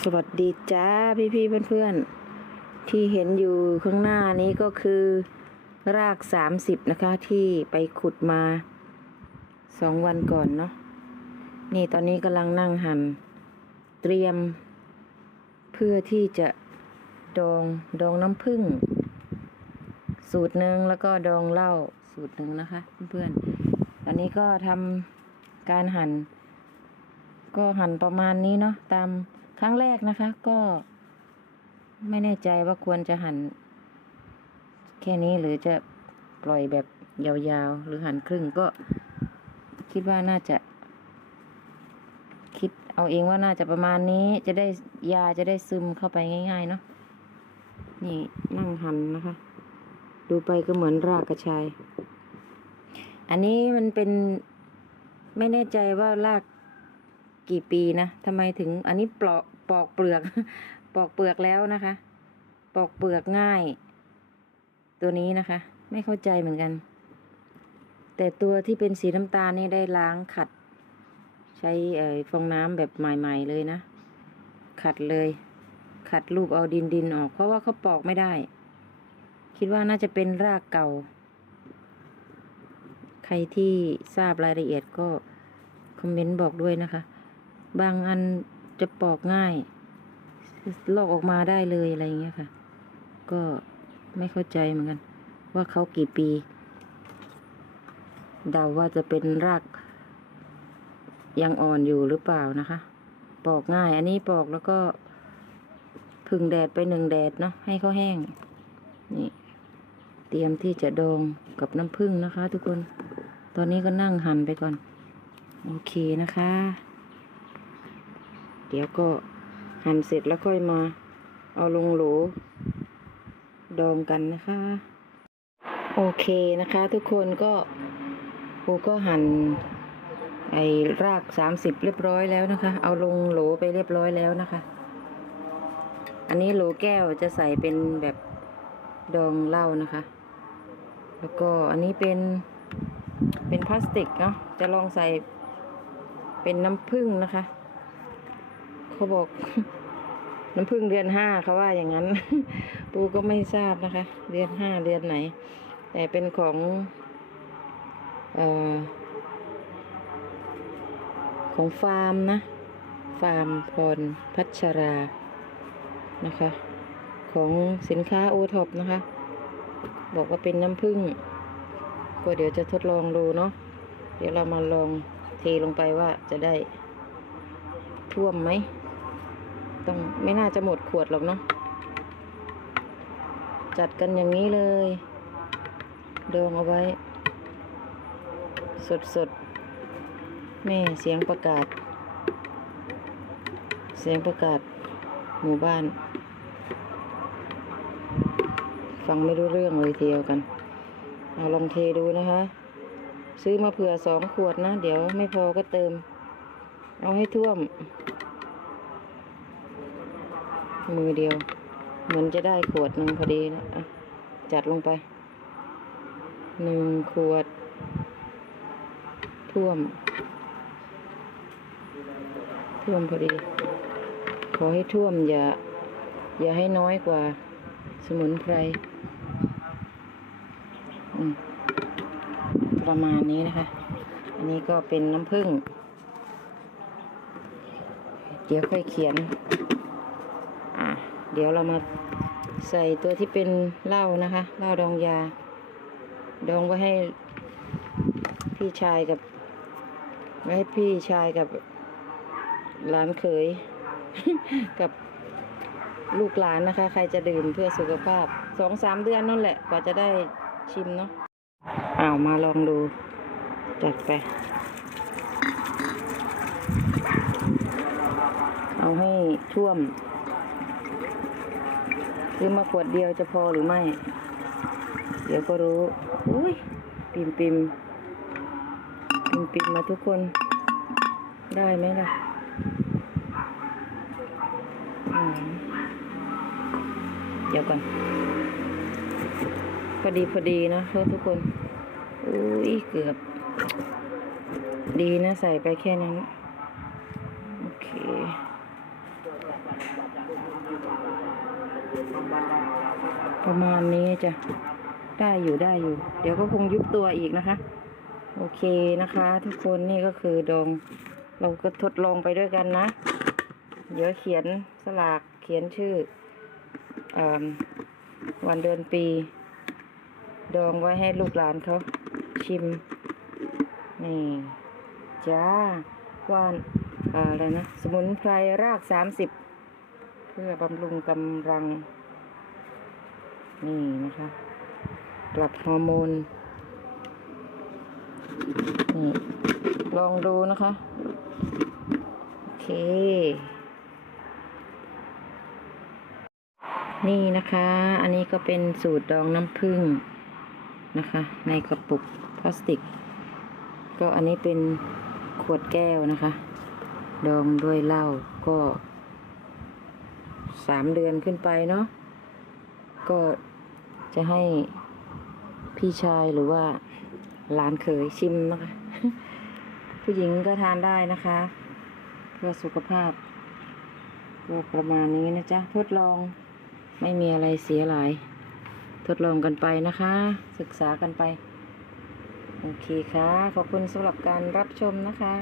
สวัสดีจ้าพี่พี่ๆเพื่อนๆที่เห็นอยู่ข้างหน้านี้ก็คือ รากสามสิบนะคะ ที่ไปขุดมาสองวันก่อนเนาะนี่ตอนนี้กำลังนั่งหัน่นเตรียม เพื่อที่จะดองดองน้ำผึ้งสูตรหนึ่งแล้วก็ดองเหล้าสูตรหนึ่งนะคะ เพื่อนๆตอนนี้ก็ทำการหั่น ก็หั่นประมาณนี้เนาะตาม รั้งแรกนะคะ ก็ไม่แน่ใจว่าควรจะหั่นแค่นี้หรือจะปล่อยแบบยาวๆ หรือหั่นครึ่งก็คิดว่าน่าจะ คิดเอาเองว่าน่าจะประมาณนี้จะได้ยาจะได้ซึมเข้าไปง่ายๆเนาะนี่นั่งหั่นนะคะ ดูไปก็เหมือนรากกระชาย อันนี้มันเป็นไม่แน่ใจว่ารากกี่ปีนะทำไมถึงอันนี้ปลอก ปอกเปลือก ปอกเปลือกแล้วนะคะ ปอกเปลือกง่าย ตัวนี้นะคะ ไม่เข้าใจเหมือนกัน แต่ตัวที่เป็นสีน้ำตาลนี่ได้ล้างขัด ใช้ฟองน้ำแบบใหม่ ๆ เลยนะ ขัดเลย ขัดรูปเอาดินดินออก เพราะว่าเขาปอกไม่ได้ คิดว่าน่าจะเป็นรากเก่า ใครที่ทราบรายละเอียดก็คอมเมนต์บอกด้วยนะคะ บางอัน จะปอกง่ายลอกออกมาได้เลยอะไรอย่างเงี้ยค่ะ ก็ไม่เข้าใจเหมือนกัน ว่าเขากี่ปี เดาว่าจะเป็นรากยังอ่อนอยู่หรือเปล่านะคะ ปอกง่าย อันนี้ปอกแล้วก็พึ่งแดดไปหนึ่งแดดเนาะให้เขาแห้ง นี่ เตรียมที่จะดองกับน้ำผึ้งนะคะ ทุกคน ตอนนี้ก็นั่งหั่นไปก่อน โอเคนะคะ เดี๋ยวก็หั่นเสร็จแล้วค่อยมา เอาลงโหล ดองกันนะคะ โอเคนะคะ ทุกคนก็ปูก็หั่นไอ้รากสามสิบเรียบร้อยแล้วนะคะ เอาลงโหลไปเรียบร้อยแล้วนะคะ อันนี้โหลแก้วจะใส่เป็นแบบดองเหล้านะคะ แล้วก็อันนี้เป็นเป็นพลาสติกเนาะจะลองใส่เป็นน้ำผึ้งนะคะ เขาบอก น้ำผึ้งเดือนห้าเขาว่าอย่างนั้น ปูก็ไม่ทราบนะคะ เดือนห้าเดือนไหน แต่เป็นของเออของฟาร์มนะ ฟาร์มพรพัชรานะคะ ของสินค้าโอท็อปนะคะ บอกว่าเป็นน้ำผึ้งก็เดี๋ยวจะทดลองดูเนาะเดี๋ยวเรามาลองเทลงไปว่าจะได้ท่วมไหม ต้องไม่น่าจะหมดขวดหรอกเนาะจัดกันอย่างนี้เลยดองเอาไว้ สดสดๆแม่เสียงประกาศ เสียงประกาศ หมู่บ้าน ฟังไม่รู้เรื่องเลยทีเดียวกัน เอาลองเทดูนะคะ ซื้อมาเผื่อสองขวดนะ เดี๋ยวไม่พอก็เติม เอาให้ท่วม มือเดียว เหมือนจะได้ขวดหนึ่งพอดีนะจัดลงไป หนึ่งขวด ท่วม ท่วมพอดี ขอให้ท่วมอย่า อย่าให้น้อยกว่าสมุนไพรประมาณนี้นะคะ อันนี้ก็เป็นน้ำผึ้ง เดี๋ยวค่อยเขียน เดี๋ยวเรามาใส่ตัวที่เป็นเหล้านะคะเหล้าดองยา ดองไว้ให้พี่ชายกับไว้ให้พี่ชายกับหลานเขย กับลูกหลานนะคะ ใครจะดื่มเพื่อสุขภาพสองสามเดือนนั่นแหละ กว่าจะได้ชิมเนาะอ้าวมาลองดูจัดไป เอาให้ท่วม ซื้อมาขวดเดียวจะพอหรือไม่ เดี๋ยวก็รู้ อุ้ยปิมปิมปิมปิมมาทุกคน ได้ไหมล่ะเดี๋ยวก่อน พอดีพอดีนะทุกคน อุ้ยเกือบ ดีนะใส่ไปแค่นั้น โอเค ประมาณนี้จ้ะ ได้อยู่ได้อยู่ เดี๋ยวก็คงยุบตัวอีกนะคะ โอเคนะคะ ทุกคนนี่ก็คือดอง เราก็ทดลองไปด้วยกันนะ เดี๋ยวเขียนสลากเขียนชื่ออวันเดือนปี ดองไว้ให้ลูกหลานเขาชิม นี่จ้าว่านออะไรนะ สมุนไพรรากสามสิบ เพื่อบำรุงกำลัง นี่นะคะปรับฮอร์โมนนี่ลองดูนะคะ โอเค นี่นะคะ อันนี้ก็เป็นสูตรดองน้ำผึ้งนะคะ ในกระปุกพลาสติก ก็อันนี้เป็นขวดแก้วนะคะ ดองด้วยเหล้าก็ สามเดือนขึ้นไปเนาะก็จะให้พี่ชายหรือว่าหลานเขยชิมนะคะ ผู้หญิงก็ทานได้นะคะ เพื่อสุขภาพก็ประมาณนี้นะจ๊ะ ทดลองไม่มีอะไรเสียหลาย ทดลองกันไปนะคะ ศึกษากันไป โอเคค่ะ ขอบคุณสำหรับการรับชมนะคะ